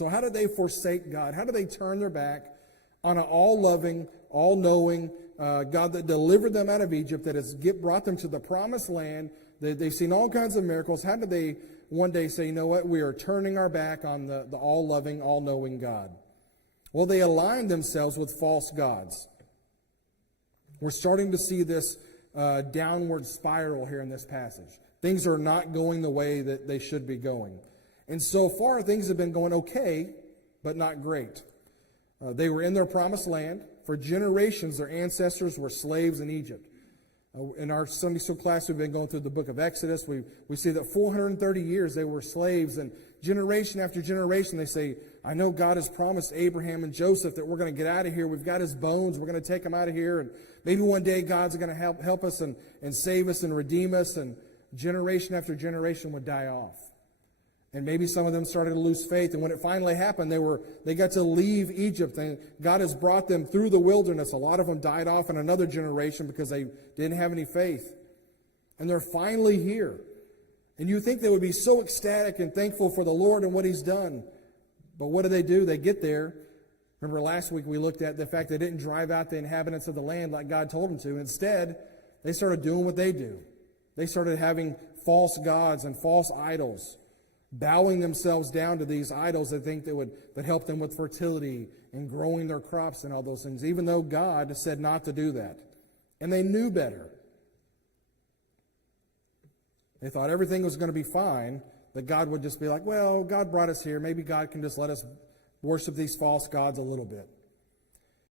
So how did they forsake God? How did they turn their back on an all-loving, all-knowing God that delivered them out of Egypt, that has brought them to the promised land? They've seen all kinds of miracles. How did they one day say, you know what, we are turning our back on the all-loving, all-knowing God? Well, they aligned themselves with false gods. We're starting to see this downward spiral here in this passage. Things are not going the way that they should be going. And so far, things have been going okay, but not great. They were in their promised land. For generations, their ancestors were slaves in Egypt. In our Sunday school class, we've been going through the book of Exodus. We see that 430 years they were slaves, and generation after generation they say, I know God has promised Abraham and Joseph that we're going to get out of here. We've got his bones. We're going to take him out of here, and maybe one day God's going to help us and save us and redeem us, and generation after generation would die off. And maybe some of them started to lose faith. And when it finally happened, they got to leave Egypt. And God has brought them through the wilderness. A lot of them died off in another generation because they didn't have any faith. And they're finally here. And you think they would be so ecstatic and thankful for the Lord and what He's done. But what do? They get there. Remember last week we looked at the fact they didn't drive out the inhabitants of the land like God told them to. Instead, they started doing what they do. They started having false gods and false idols, bowing themselves down to these idols they think that would help them with fertility and growing their crops and all those things, even though God said not to do that. And they knew better. They thought everything was going to be fine, that God would just be like, well, God brought us here. Maybe God can just let us worship these false gods a little bit.